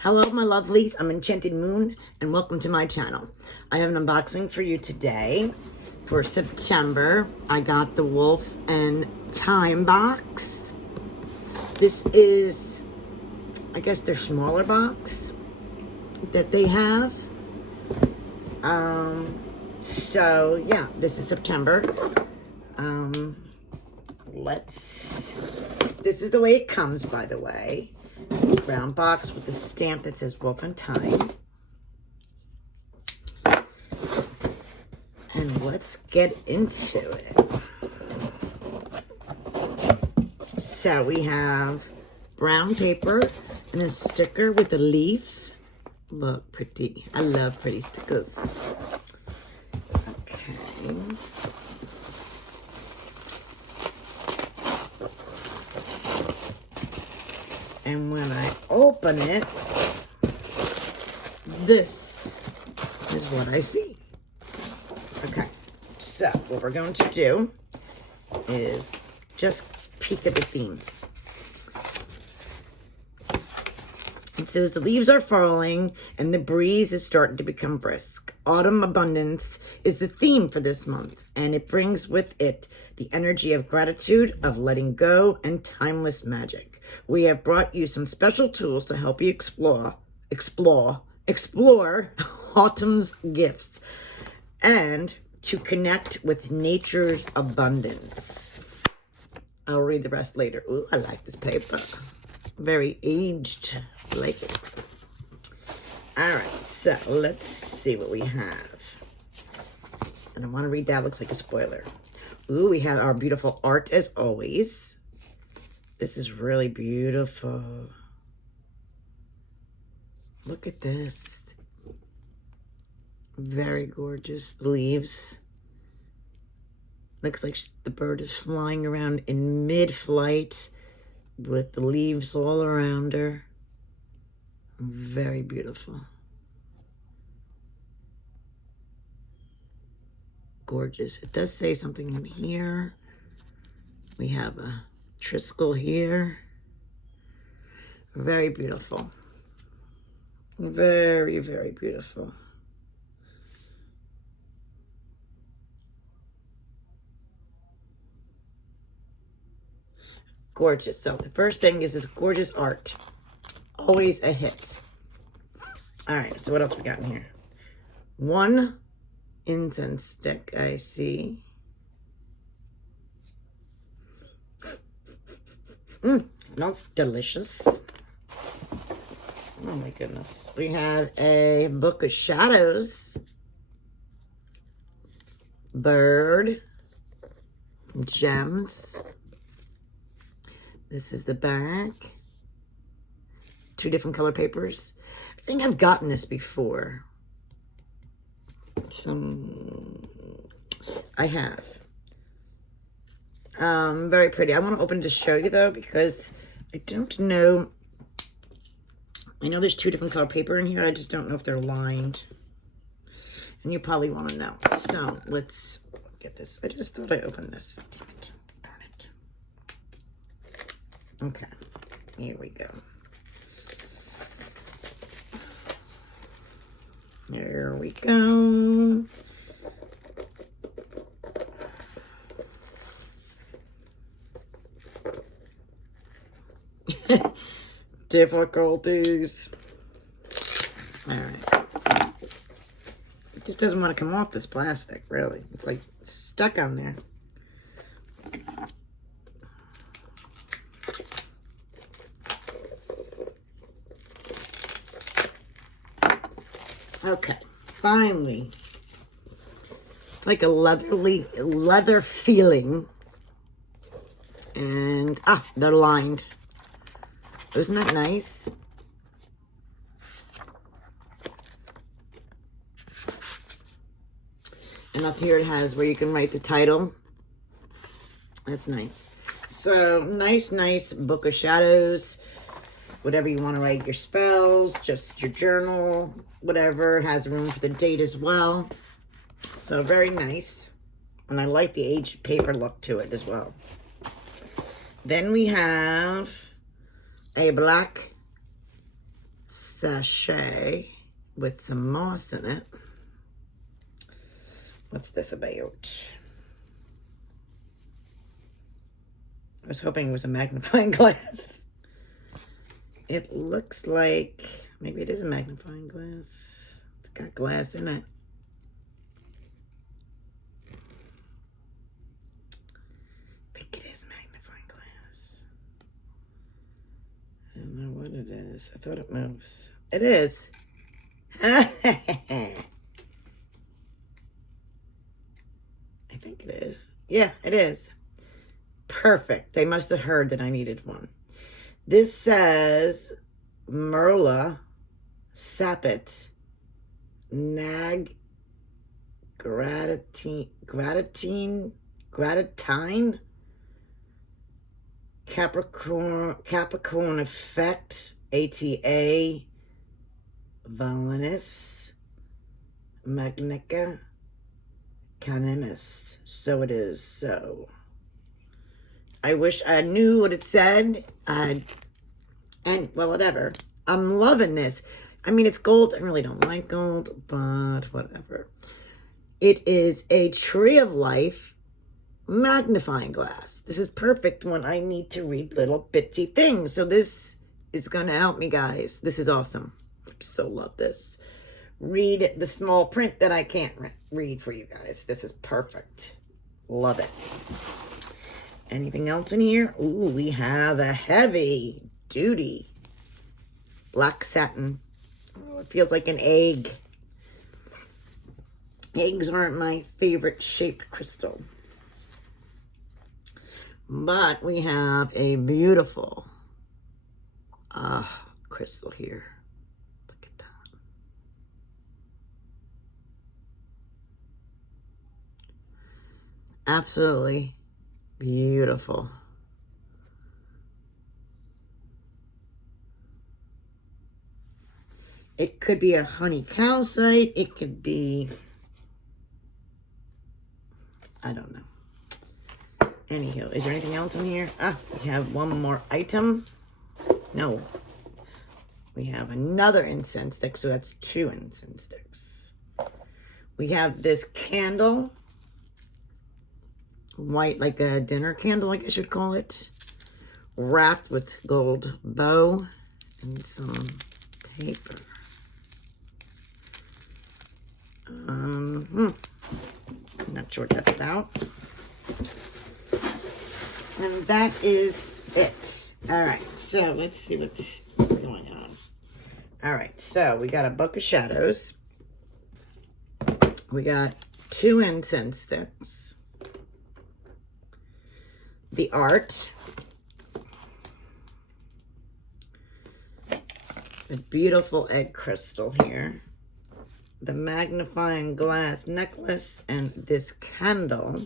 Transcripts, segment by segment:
Hello, my lovelies. I'm Enchanted Moon, and welcome to my channel. I have an unboxing for you today. For September, I got the Wolf and Thyme box. This is, I guess, their smaller box that they have. So yeah, this is September. This is the way it comes, by the way. Brown box with a stamp that says Wolf and Thyme. And let's get into it. So we have brown paper and a sticker with a leaf. Look, pretty. I love pretty stickers. Okay. And when I open it, this is what I see. Okay, so what we're going to do is just peek at the theme. It says the leaves are falling and the breeze is starting to become brisk. Autumn abundance is the theme for this month, and it brings with it the energy of gratitude, of letting go, and timeless magic. We have brought you some special tools to help you explore autumn's gifts and to connect with nature's abundance. I'll read the rest later. Ooh, I like this paper. Very aged. I like it. All right, so let's see what we have. I don't want to read that. Looks like a spoiler. Ooh, we have our beautiful art as always. This is really beautiful. Look at this. Very gorgeous. The leaves. Looks like the bird is flying around in mid-flight with the leaves all around her. Very beautiful. Gorgeous. It does say something in here. We have a Triskel here. Very beautiful. Very, very beautiful. Gorgeous. So the first thing is this gorgeous art. Always a hit. All right, so what else we got in here? One incense stick, I see. Smells delicious. Oh my goodness. We have a Book of Shadows. Bird. Gems. This is the back. Two different color papers. I think I've gotten this before. I have. Very pretty. I want to open to show you though, because I don't know. I know there's two different color paper in here. I just don't know if they're lined. And you probably want to know. So let's get this. I just thought I opened this. Damn it. Darn it. Okay. Here we go. There we go. Difficulties. All right. It just doesn't want to come off this plastic, really. It's like stuck on there. Okay, finally. It's like a leather feeling. And, they're lined. Isn't that nice? And up here it has where you can write the title. That's nice. So, nice Book of Shadows. Whatever you want to write, your spells, just your journal, whatever. It has room for the date as well. So, very nice. And I like the aged paper look to it as well. Then we have a black sachet with some moss in it. What's this about? I was hoping it was a magnifying glass. It looks like, maybe it is a magnifying glass. It's got glass in it. I think it is a magnifying glass. I don't know what it is. I thought it moves. It is. I think it is. Yeah, it is. Perfect. They must have heard that I needed one. This says Merla Sept Nag Gratine Capricorn Effect ATA Valenus Magnica Canimus. So it is so. I wish I knew what it said. And, well, whatever. I'm loving this. I mean, it's gold. I really don't like gold, but whatever. It is a Tree of Life magnifying glass. This is perfect when I need to read little bitsy things. So this is going to help me, guys. This is awesome. I so love this. Read the small print that I can't read for you guys. This is perfect. Love it. Anything else in here? Ooh, we have a heavy duty black satin. Oh, it feels like an egg. Eggs aren't my favorite shaped crystal. But we have a beautiful crystal here. Look at that. Absolutely beautiful. It could be a honey calcite. It could be, I don't know. Anywho, is there anything else in here? We have one more item. No. We have another incense stick, so that's 2 incense sticks. We have this candle. White, like a dinner candle, I guess you'd call it. Wrapped with gold bow and some paper. I'm not sure what that's about. And that is it. All right, so let's see what's going on. All right, so we got a Book of Shadows. We got 2 incense sticks. The art. The beautiful egg crystal here. The magnifying glass necklace and this candle,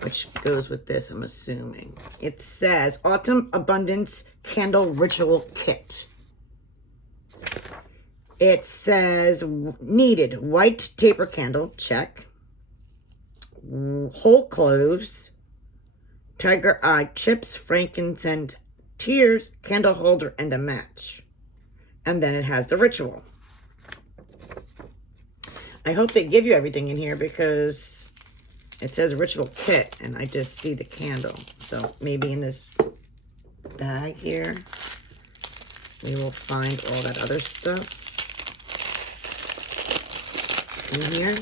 which goes with this, I'm assuming. It says Autumn Abundance Candle Ritual Kit. It says needed white taper candle, check. Whole cloves, tiger eye chips, frankincense, tears, candle holder, and a match. And then it has the ritual. I hope they give you everything in here because it says ritual kit and I just see the candle. So maybe in this bag here, we will find all that other stuff in here.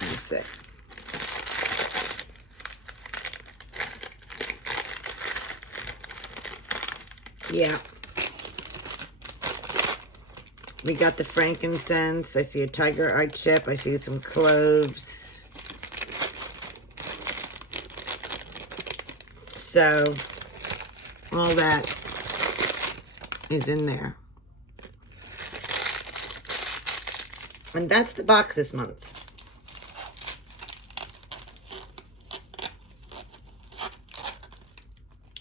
Let me see. Yeah. We got the frankincense. I see a tiger eye chip. I see some cloves. So, all that is in there. And that's the box this month.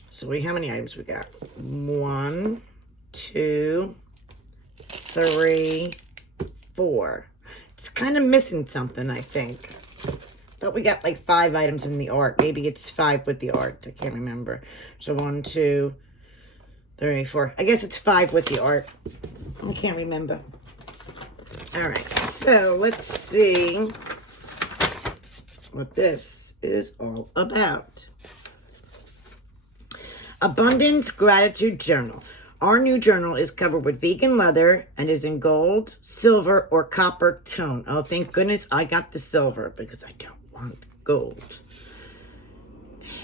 So how many items we got? 1, 2, 3, 4. It's kind of missing something, I think. Thought we got like 5 items in the art. Maybe it's 5 with the art. I can't remember. So 1, 2, 34. I guess it's 5 with the art. I can't remember. All right, so let's see what this is all about. Abundance Gratitude Journal. Our new journal is covered with vegan leather and is in gold, silver, or copper tone. Oh, thank goodness I got the silver because I don't want gold.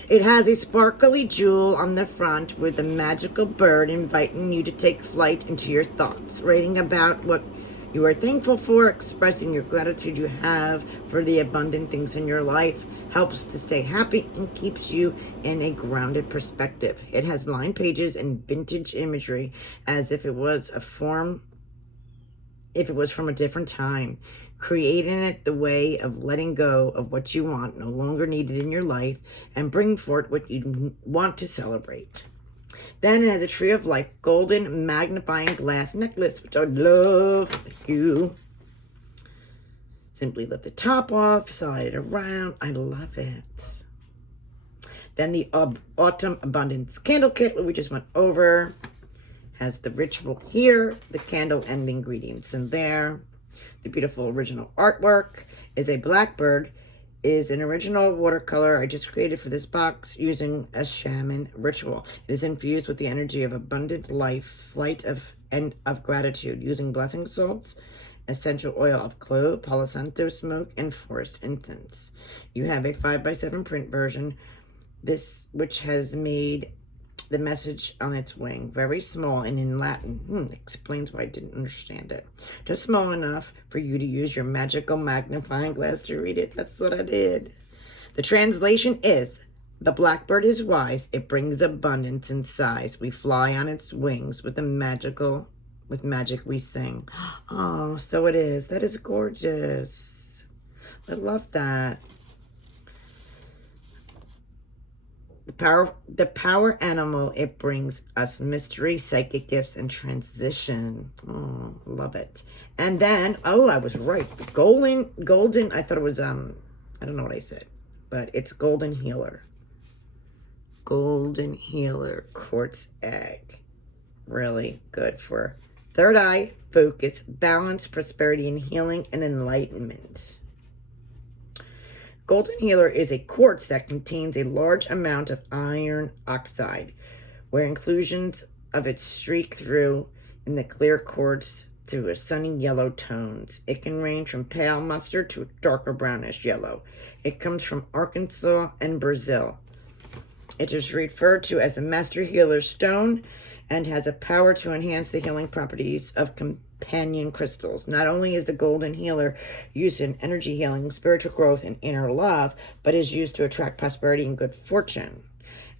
It has a sparkly jewel on the front with a magical bird inviting you to take flight into your thoughts, writing about what you are thankful for, expressing your gratitude you have for the abundant things in your life, helps to stay happy and keeps you in a grounded perspective. It has lined pages and vintage imagery as if it was from a different time, creating it the way of letting go of what you want no longer needed in your life and bring forth what you want to celebrate. Then it has a Tree of Life golden magnifying glass necklace, which I love. Thank you. Simply lift the top off, slide it around. I love it. Then the Autumn Abundance Candle Kit, what we just went over, has the ritual here, the candle and the ingredients in there. The beautiful original artwork is a blackbird, is an original watercolor I just created for this box using a shaman ritual. It is infused with the energy of abundant life, flight of gratitude, using blessing salts, essential oil of clove, Palo Santo smoke, and forest incense. You have a 5x7 print version, which has made the message on its wing very small and in Latin. Explains why I didn't understand it. Just small enough for you to use your magical magnifying glass to read it. That's what I did. The translation is, the blackbird is wise. It brings abundance and size. We fly on its wings with magic we sing. Oh, so it is. That is gorgeous. I love that. The power animal, it brings us mystery, psychic gifts, and transition. Oh, love it. And then, I was right. The golden, I thought it was, I don't know what I said, but it's Golden Healer. Golden Healer quartz egg. Really good for third eye, focus, balance, prosperity, and healing, and enlightenment. Golden Healer is a quartz that contains a large amount of iron oxide, where inclusions of it streak through in the clear quartz to a sunny yellow tones. It can range from pale mustard to darker brownish yellow. It comes from Arkansas and Brazil. It is referred to as the Master Healer Stone and has a power to enhance the healing properties of companion crystals. Not only is the Golden Healer used in energy healing, spiritual growth, and inner love, but is used to attract prosperity and good fortune.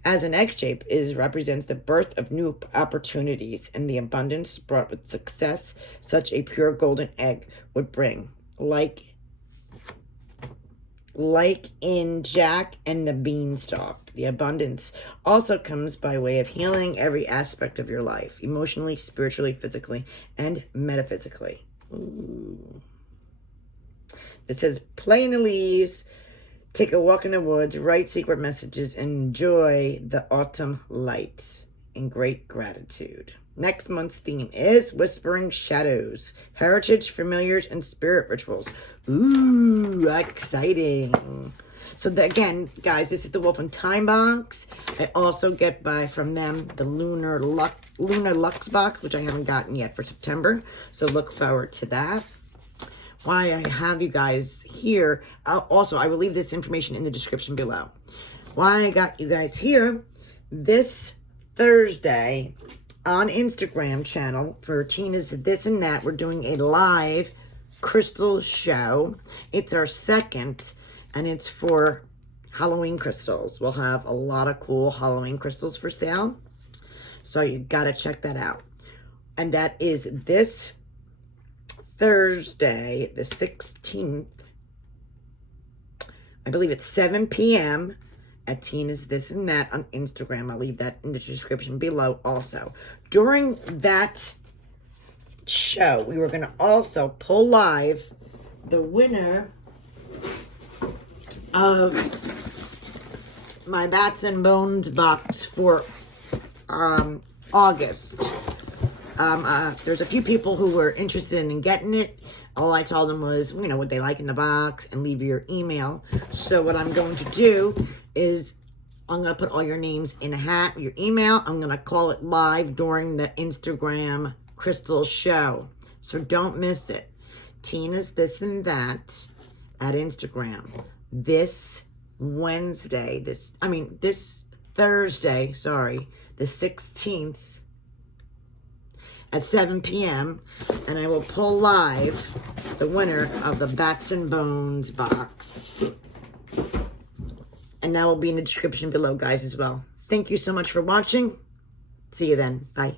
As an egg shape, it represents the birth of new opportunities and the abundance brought with success such a pure golden egg would bring, like in Jack and the Beanstalk. The abundance also comes by way of healing every aspect of your life, emotionally, spiritually, physically, and metaphysically. Ooh. It says, play in the leaves, take a walk in the woods, write secret messages, and enjoy the autumn light in great gratitude. Next month's theme is Whispering Shadows, Heritage, Familiars, and Spirit Rituals. Ooh, exciting. So again, guys, this is the Wolf and Thyme box. I also get from them the Lunar Lux box, which I haven't gotten yet for September. So look forward to that. Why I have you guys here, I will leave this information in the description below. Why I got you guys here this Thursday on Instagram channel for Tina's This and That. We're doing a live crystal show. It's our second, and it's for Halloween crystals. We'll have a lot of cool Halloween crystals for sale, so you gotta check that out. And that is this Thursday, the 16th. I believe it's 7 p.m. at Tina's This and That on Instagram. I'll leave that in the description below also. During that show, we were going to also pull live the winner of my Bats and Bones box for August. There's a few people who were interested in getting it. All I told them was, you know, what they like in the box and leave your email. So what I'm going to do is I'm going to put all your names in a hat, your email. I'm going to call it live during the Instagram Crystal show. So don't miss it. Tina's This and That at Instagram. This Thursday, the 16th at 7 p.m. And I will pull live the winner of the Bats and Bones box. And that will be in the description below, guys, as well. Thank you so much for watching. See you then. Bye.